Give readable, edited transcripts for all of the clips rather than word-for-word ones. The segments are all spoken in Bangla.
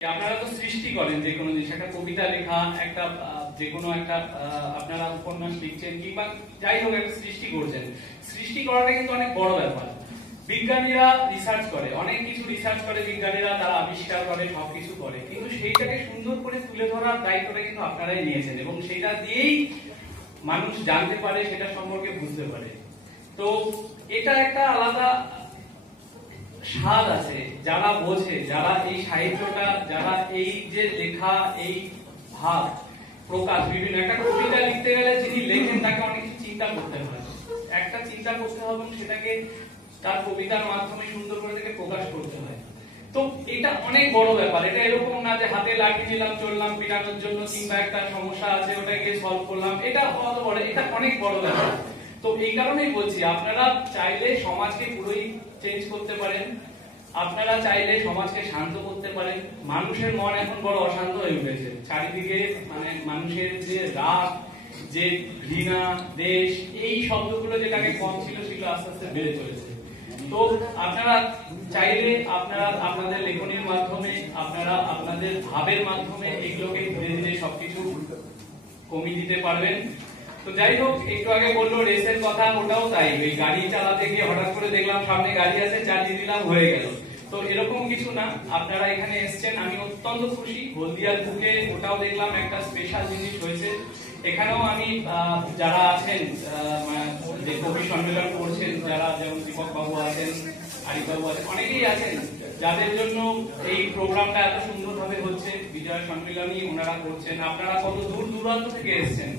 আপনারা তো সৃষ্টি করেন যে কোনো জিনিস, একটা কবিতা লেখা, একটা যে কোনো একটা আপনারা উপন্যাস লিখছেন কিংবা যাই হোক একটা সৃষ্টি করছেন। সৃষ্টি করাটা কিন্তু অনেক বড় ব্যাপার। বিজ্ঞানীরা রিসার্চ করে, অনেক কিছু রিসার্চ করে বিজ্ঞানীরা, তারা আবিষ্কার করে, সবকিছু করে, কিন্তু সেইটাকে সুন্দর করে তুলে ধরার দায়িত্বটা কিন্তু আপনারাই নিয়েছেন এবং সেটা দিয়েই মানুষ জানতে পারে, সেটা সম্পর্কে বুঝতে পারে। তো এটা একটা আলাদা স্বাদ আছে। যারা বোঝে, যারা এই সাহিত্যটা, যারা এই যে লেখা, এই ভাব প্রকাশ, বিভিন্ন একটা কবিতা লিখতে গেলে যিনি লেখেন তাকে অনেক কিছু চিন্তা করতে হয়, একটা চিন্তা করতে হবে, সেটাকে তার কবিতার মাধ্যমে সুন্দর করে তাকে প্রকাশ করতে হয়। তো এটা অনেক বড় ব্যাপার। এটা এরকম না যে হাতে লাঠি নিলাম চললাম পিটানোর জন্য, কিংবা একটা সমস্যা আছে ওটাকে সলভ করলাম, এটা অত বড়, এটা অনেক বড় ব্যাপার। তো এই কারণেই বলছি, আপনারা চাইলে সমাজকে পুরোই চেঞ্জ করতে পারেন, আপনারা চাইলে সমাজকে শান্ত করতে পারেন। মানুষের মন এখন বড় অশান্ত হয়ে উঠেছে, চারিদিকে মানে মানুষের যে রাগ, যে ঘৃণা, দেশ, এই শব্দগুলো যেটাকে কম ছিল সেগুলো আস্তে আস্তে বেড়ে চলেছে। তো আপনারা চাইলে আপনারা আপনাদের লেখনীর মাধ্যমে, আপনারা আপনাদের ভাবের মাধ্যমে এগুলোকে ধীরে ধীরে সবকিছু কমিয়ে দিতে পারবেন। তো যাই হোক, একটু আগে বললো রেসের কথা, ওটাও তাই। ওই গাড়ি চালাতে গিয়ে হঠাৎ করে দেখলাম সামনে গাড়ি আছে, চালিয়ে দিলাম, হয়ে গেল। তো এরকম কিছু না, আপনারা এখানে এসেছেন, আমি অত্যন্ত খুশি। হলদিয়ার বুকে ওটাও দেখলাম একটা স্পেশাল জিনিস হয়েছে। এখানেও আমি যারা আছেন, যে কবি সম্মেলন করছেন, যারা যেমন দীপক বাবু আছেন, আরিফ বাবু আছেন, অনেকেই আছেন যাদের জন্য এই প্রোগ্রামটা এত সুন্দরভাবে হচ্ছে। বিজয় সম্মেলনী ওনারা করছেন, আপনারা কত দূর দূরান্ত থেকে এসেছেন,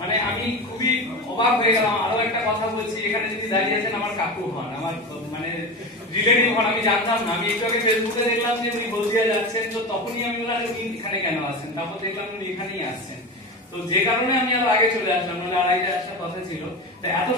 মানে আমি খুবই অবাক হয়ে গেলাম। আরো একটা কথা বলছি, এখানে যদি দাঁড়িয়ে আছেন আমার কাকু হন, আমার মানে রিলেটিভ হন, আমি জানতাম না। আমি একটু আগে ফেসবুকে দেখলাম যে উনি হলদিয়া যাচ্ছেন, তো তখনই আমি বললাম উনি এখানে কেন আসছেন, তারপর দেখলাম উনি এখানেই আসছেন। তো যে কারণে আমি আরো আগে চলে আসলাম, মানে আর আগে আসার কথা ছিল। তো এত